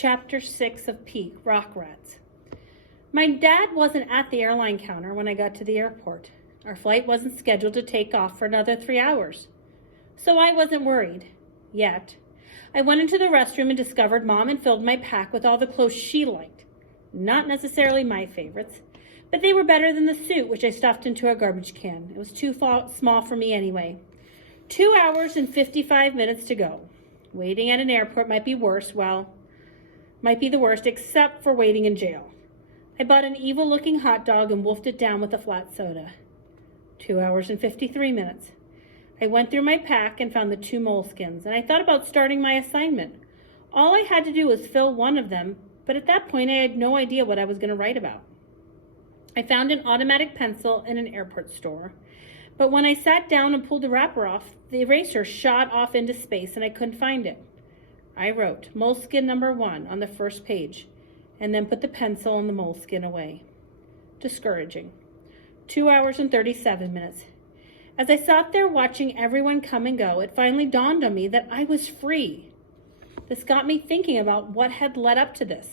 Chapter 6 of Peak, Rock Rats. My dad wasn't at the airline counter when I got to the airport. Our flight wasn't scheduled to take off for another 3 hours. So I wasn't worried. Yet. I went into the restroom and discovered Mom had filled my pack with all the clothes she liked. Not necessarily my favorites, but they were better than the suit, which I stuffed into a garbage can. It was too small for me anyway. 2 hours and 55 minutes to go. Waiting at an airport might be worse, might be the worst, except for waiting in jail. I bought an evil-looking hot dog and wolfed it down with a flat soda. 2 hours and 53 minutes. I went through my pack and found the 2 moleskins, and I thought about starting my assignment. All I had to do was fill one of them, but at that point I had no idea what I was going to write about. I found an automatic pencil in an airport store, but when I sat down and pulled the wrapper off, the eraser shot off into space and I couldn't find it. I wrote moleskin number 1 on the first page and then put the pencil and the moleskin away. Discouraging. 2 hours and 37 minutes. As I sat there watching everyone come and go, it finally dawned on me that I was free. This got me thinking about what had led up to this.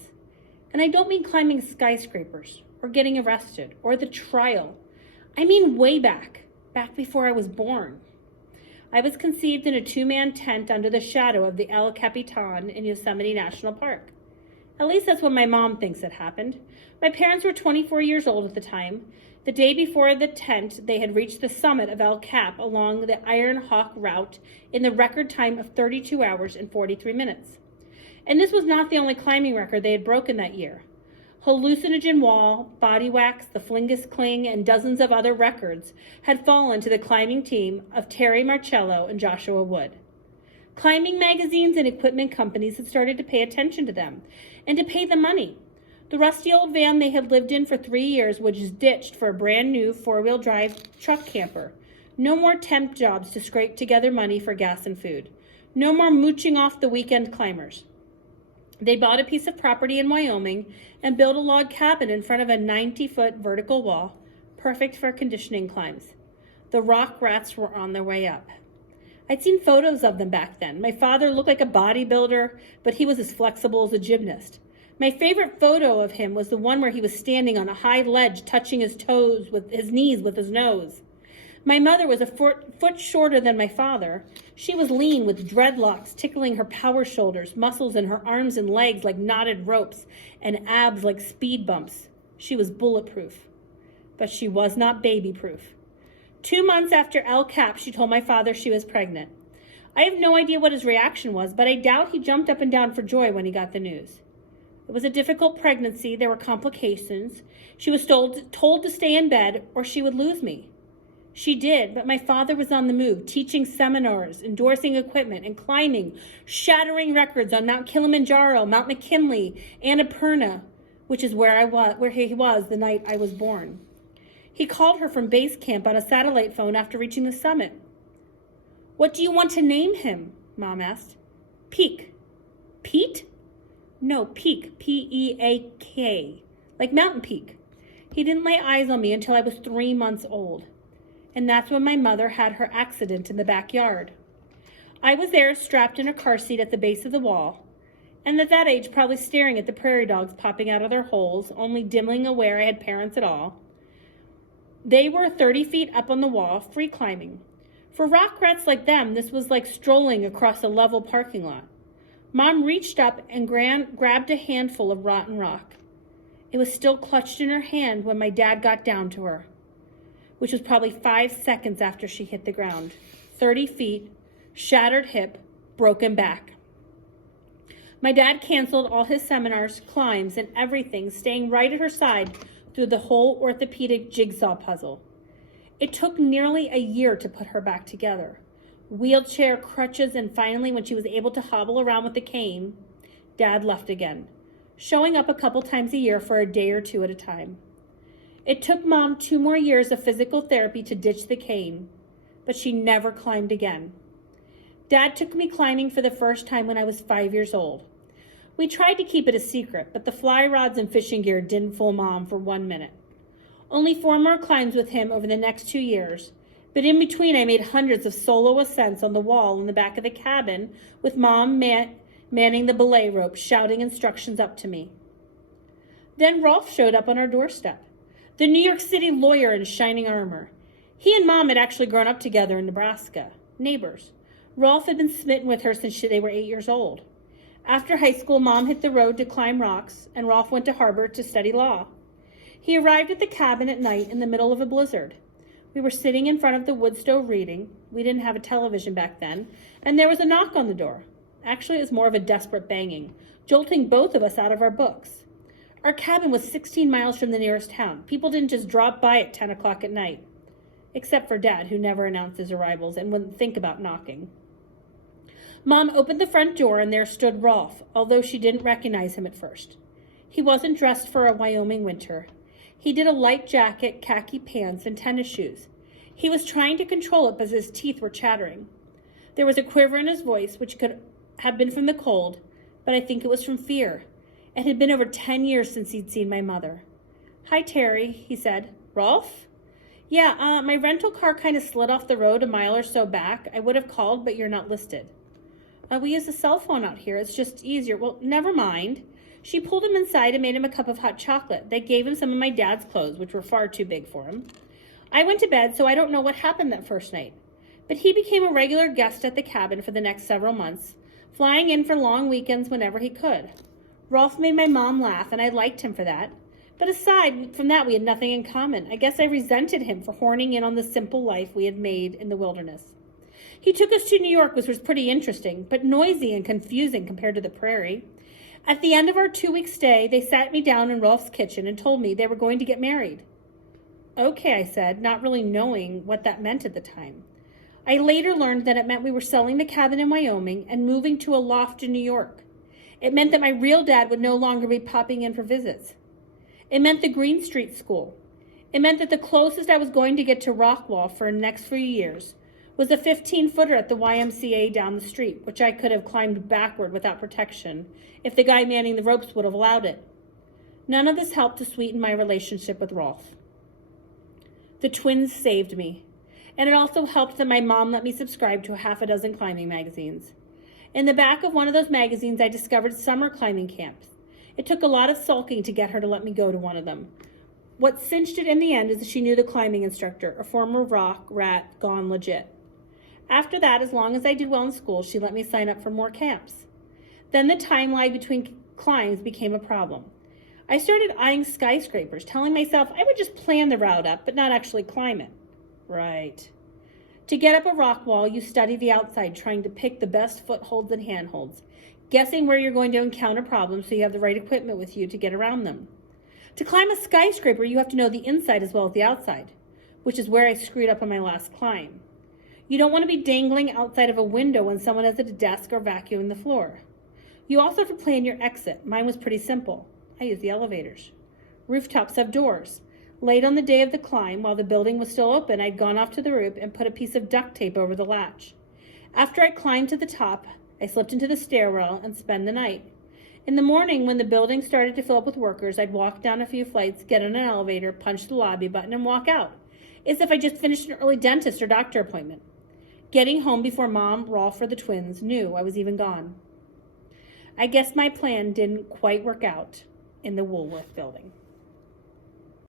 And I don't mean climbing skyscrapers or getting arrested or the trial. I mean way back before I was born. I was conceived in a 2-man tent under the shadow of the El Capitan in Yosemite National Park. At least that's what my mom thinks had happened. My parents were 24 years old at the time. The day before the tent, they had reached the summit of El Cap along the Iron Hawk route in the record time of 32 hours and 43 minutes. And this was not the only climbing record they had broken that year. Hallucinogen Wall, Body Wax, the Flingus Cling, and dozens of other records had fallen to the climbing team of Terry Marcello and Joshua Wood. Climbing magazines and equipment companies had started to pay attention to them and to pay them money. The rusty old van they had lived in for 3 years was ditched for a brand new 4-wheel drive truck camper. No more temp jobs to scrape together money for gas and food. No more mooching off the weekend climbers. They bought a piece of property in Wyoming and built a log cabin in front of a 90-foot vertical wall, perfect for conditioning climbs. The rock rats were on their way up. I'd seen photos of them back then. My father looked like a bodybuilder, but he was as flexible as a gymnast. My favorite photo of him was the one where he was standing on a high ledge, touching his toes with his knees with his nose. My mother was a foot shorter than my father. She was lean with dreadlocks tickling her power shoulders, muscles in her arms and legs like knotted ropes, and abs like speed bumps. She was bulletproof, but she was not baby-proof. 2 months after El Cap, she told my father she was pregnant. I have no idea what his reaction was, but I doubt he jumped up and down for joy when he got the news. It was a difficult pregnancy. There were complications. She was told to stay in bed or she would lose me. She did, but my father was on the move, teaching seminars, endorsing equipment, and climbing, shattering records on Mount Kilimanjaro, Mount McKinley, Annapurna, which is where he was the night I was born. He called her from base camp on a satellite phone after reaching the summit. "What do you want to name him?" Mom asked. "Peak." "Pete?" "No, Peak, P-E-A-K, like Mountain Peak." He didn't lay eyes on me until I was 3 months old. And that's when my mother had her accident in the backyard. I was there strapped in a car seat at the base of the wall, and at that age probably staring at the prairie dogs popping out of their holes, only dimly aware I had parents at all. They were 30 feet up on the wall, free climbing. For rock rats like them, this was like strolling across a level parking lot. Mom reached up and grabbed a handful of rotten rock. It was still clutched in her hand when my dad got down to her, which was probably 5 seconds after she hit the ground. 30 feet, shattered hip, broken back. My dad canceled all his seminars, climbs, and everything, staying right at her side through the whole orthopedic jigsaw puzzle. It took nearly a year to put her back together. Wheelchair, crutches, and finally, when she was able to hobble around with a cane, Dad left again, showing up a couple times a year for a day or 2 at a time. It took Mom 2 more years of physical therapy to ditch the cane, but she never climbed again. Dad took me climbing for the first time when I was 5 years old. We tried to keep it a secret, but the fly rods and fishing gear didn't fool Mom for 1 minute. Only 4 more climbs with him over the next 2 years, but in between I made hundreds of solo ascents on the wall in the back of the cabin with Mom manning the belay rope, shouting instructions up to me. Then Rolf showed up on our doorstep, the New York City lawyer in shining armor. He and Mom had actually grown up together in Nebraska, neighbors. Rolf had been smitten with her since they were 8 years old. After high school, Mom hit the road to climb rocks, and Rolf went to Harvard to study law. He arrived at the cabin at night in the middle of a blizzard. We were sitting in front of the wood stove reading. We didn't have a television back then, and there was a knock on the door. Actually, it was more of a desperate banging, jolting both of us out of our books. Our cabin was 16 miles from the nearest town. People didn't just drop by at 10 o'clock at night, except for Dad, who never announced his arrivals and wouldn't think about knocking. Mom opened the front door, and there stood Rolf, although she didn't recognize him at first. He wasn't dressed for a Wyoming winter. He did a light jacket, khaki pants, and tennis shoes. He was trying to control it, but his teeth were chattering. There was a quiver in his voice, which could have been from the cold, but I think it was from fear. It had been over 10 years since he'd seen my mother. "Hi, Terry," he said. "Rolf?" "Yeah, my rental car kind of slid off the road a mile or so back. I would have called, but you're not listed." "We use a cell phone out here. It's just easier." "Well, never mind." She pulled him inside and made him a cup of hot chocolate. They gave him some of my dad's clothes, which were far too big for him. I went to bed, so I don't know what happened that first night. But he became a regular guest at the cabin for the next several months, flying in for long weekends whenever he could. Rolf made my mom laugh, and I liked him for that. But aside from that, we had nothing in common. I guess I resented him for horning in on the simple life we had made in the wilderness. He took us to New York, which was pretty interesting, but noisy and confusing compared to the prairie. At the end of our 2-week stay, they sat me down in Rolf's kitchen and told me they were going to get married. "Okay," I said, not really knowing what that meant at the time. I later learned that it meant we were selling the cabin in Wyoming and moving to a loft in New York. It meant that my real dad would no longer be popping in for visits. It meant the Green Street School. It meant that the closest I was going to get to Rockwall for the next few years was a 15-footer at the YMCA down the street, which I could have climbed backward without protection if the guy manning the ropes would have allowed it. None of this helped to sweeten my relationship with Rolf. The twins saved me, and it also helped that my mom let me subscribe to a half a dozen climbing magazines. In the back of one of those magazines, I discovered summer climbing camps. It took a lot of sulking to get her to let me go to one of them. What cinched it in the end is that she knew the climbing instructor, a former rock rat gone legit. After that, as long as I did well in school, she let me sign up for more camps. Then the timeline between climbs became a problem. I started eyeing skyscrapers, telling myself I would just plan the route up, but not actually climb it. Right. To get up a rock wall, you study the outside, trying to pick the best footholds and handholds, guessing where you're going to encounter problems so you have the right equipment with you to get around them. To climb a skyscraper, you have to know the inside as well as the outside, which is where I screwed up on my last climb. You don't want to be dangling outside of a window when someone is at a desk or vacuuming the floor. You also have to plan your exit. Mine was pretty simple. I used the elevators. Rooftops have doors. Late on the day of the climb, while the building was still open, I'd gone off to the roof and put a piece of duct tape over the latch. After I climbed to the top, I slipped into the stairwell and spent the night. In the morning, when the building started to fill up with workers, I'd walk down a few flights, get on an elevator, punch the lobby button, and walk out, as if I just finished an early dentist or doctor appointment. Getting home before Mom, Rolf, or the twins knew I was even gone. I guess my plan didn't quite work out in the Woolworth building.